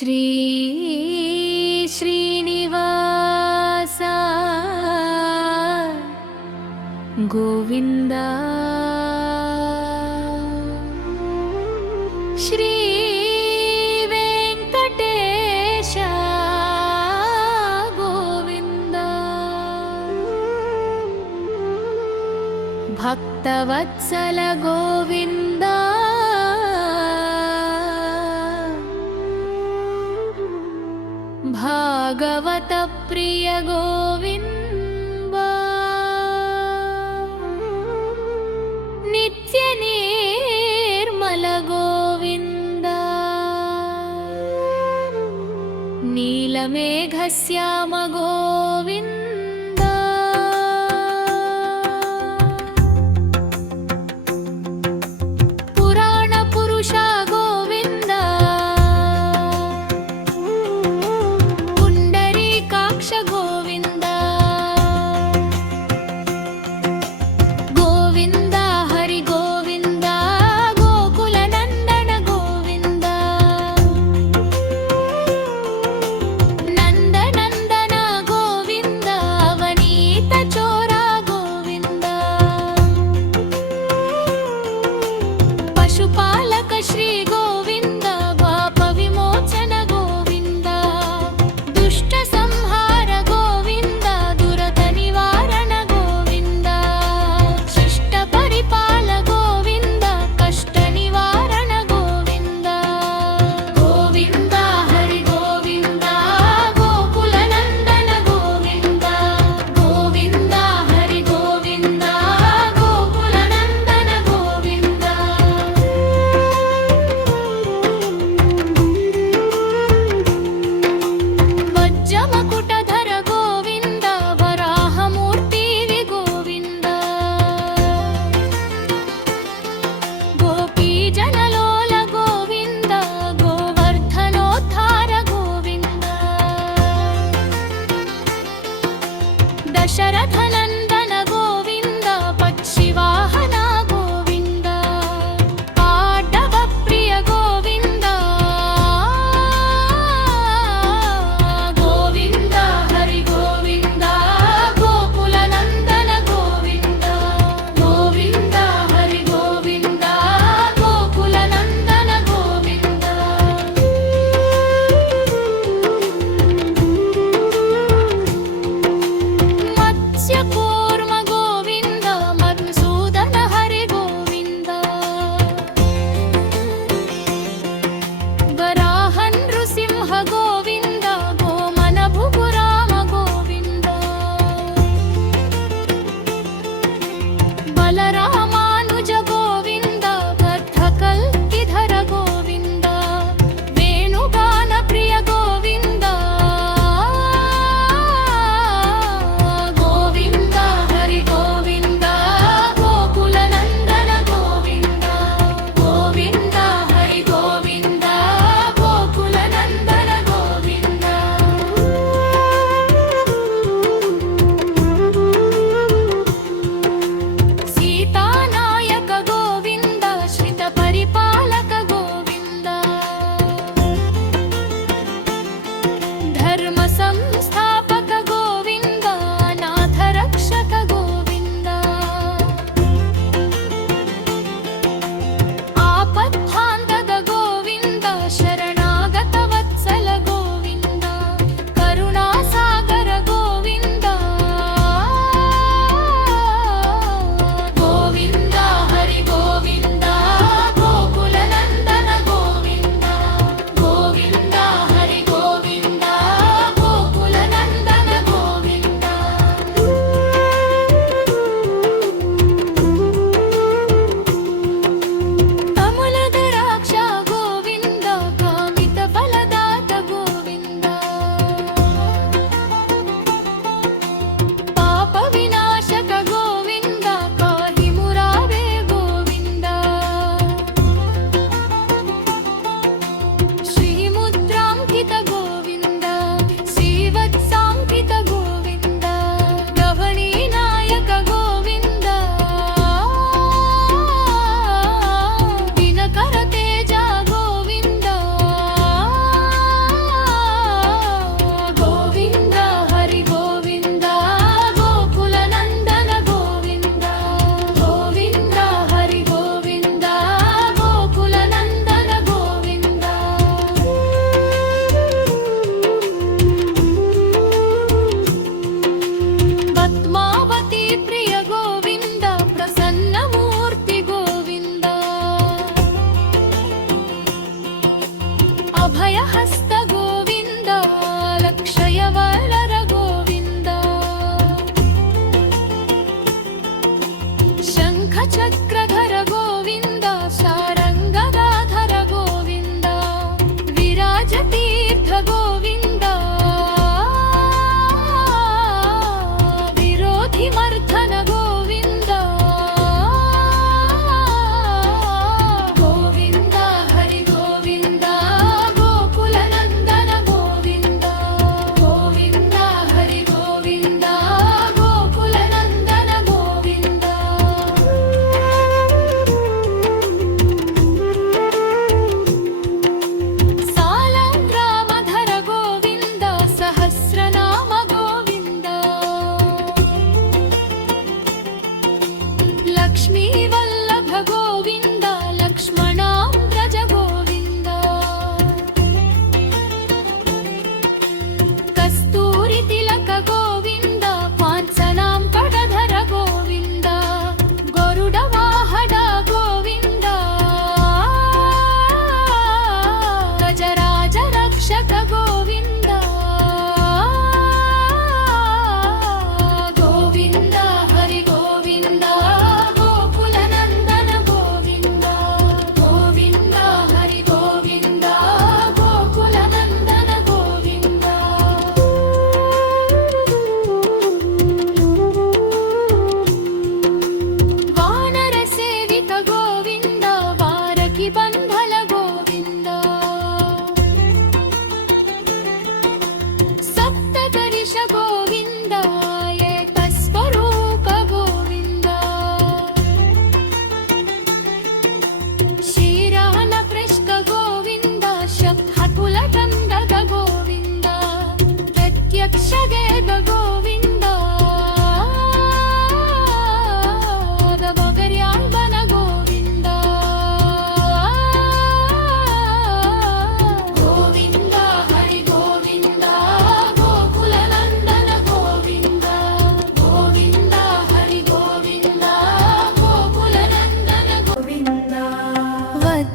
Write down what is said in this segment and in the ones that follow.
శ్రీ శ్రీనివాస గోవింద శ్రీ వెంకటేశ గోవింద భక్తవత్సల గోవింద భాగవత ప్రియ గోవింద నిత్య నిర్మల గోవింద నీలమేఘ శ్యామ గోవింద పురాణ పురుష గోవింద పుండరీకాక్ష గోవింద గోవింద హరి గోవింద గోకుల నందన గోవింద నందనందన గోవింద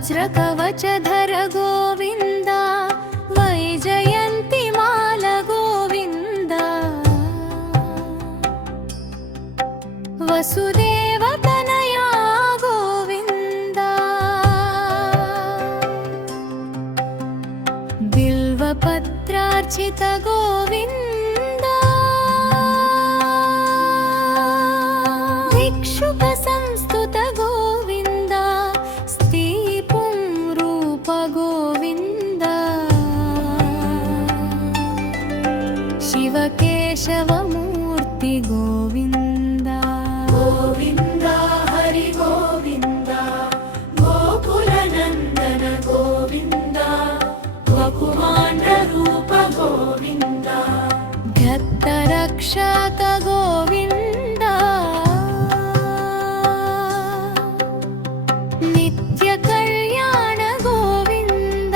वज्रकवचधर गोविन्द वैजयन्तिमाल गोविन्द वसुदेवतनया गोविन्द बिल्वपत्रार्चित गोविन्द भिक्षुकसंस्तुत गोविन्द स्त्रीपुंरूप गोविन्द शिवकेशवमूर्ति गोविन्द गोविन्द हरि गोविन्द गोकुलनन्दन गोविन्द वपुमाण्डरूप गोविन्द भक्तरक्षक गोविन्द नित्यकल्याण गोविन्द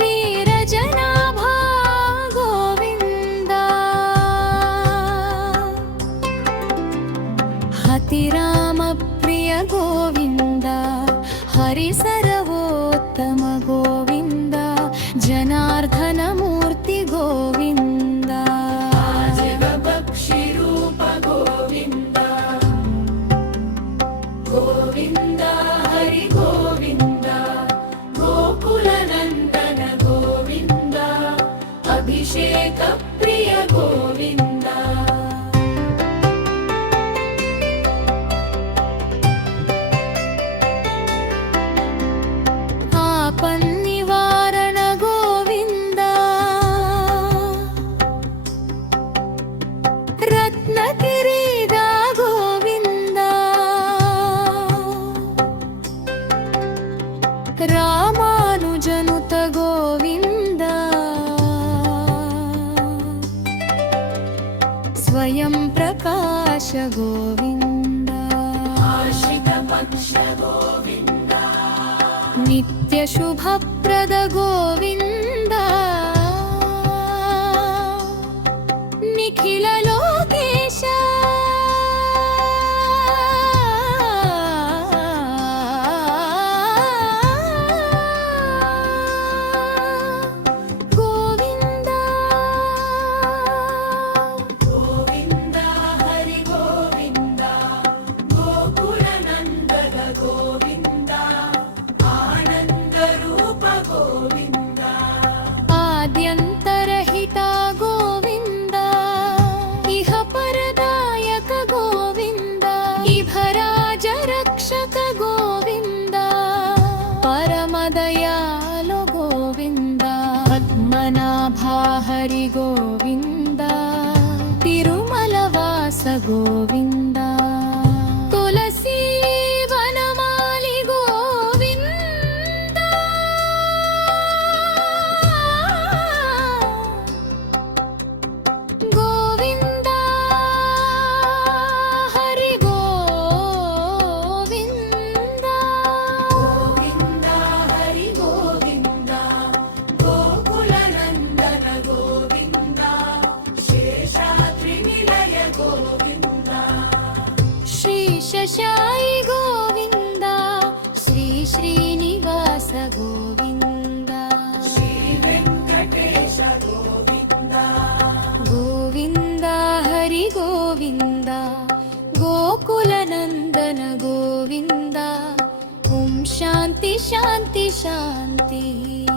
नीरजनाभा गोविन्द हतिरामप्रिय गोविन्द हरिसर्वोत्तम गोविन्द जनार्दनमूर्ति गोविन्द आजीवपक्षिरूप गोविन्द गोविन्द हरि गोविन्द गोकुलनन्दन गोविन्द अभिषेकप्रिय गोविन्द आपन्निवारण गोविन्द रत्नकिरीट गोविन्द रामानुजनुत गोविन्द स्वयं प्रकाश गोविन्द आश्रितपक्ष गोविन्द नित्यशुभप्रद गोविन्द निखिललोकेश गोविन्द गोविन्द हरि गोविन्द गोकुलनन्दन गोविन्द आनन्दरूप गोविन्द आद्यन्तरहित गोविन्द इह परदायक गोविन्द इभराजरक्षक गोविन्द परमदयालो गोविन्द पद्मनाभा हरि गोविन्द तिरुमलवास गोविन्द तुलसी वनमालि गोविन्द गोविन्द हरि गोविन्द गोविन्द हरि गोविन्द गोकुलनन्दन गोविन्द शेषाद्रिनिलय गोविन्द श्रीशशायि गोविन्द श्री श्रीनिवास गोविन्द श्रीवेङ्कटेश गोविन्द गोविन्द हरि गोविन्द गोकुलनन्दन गोविन्द ॐ शान्ति शान्ति शान्तिः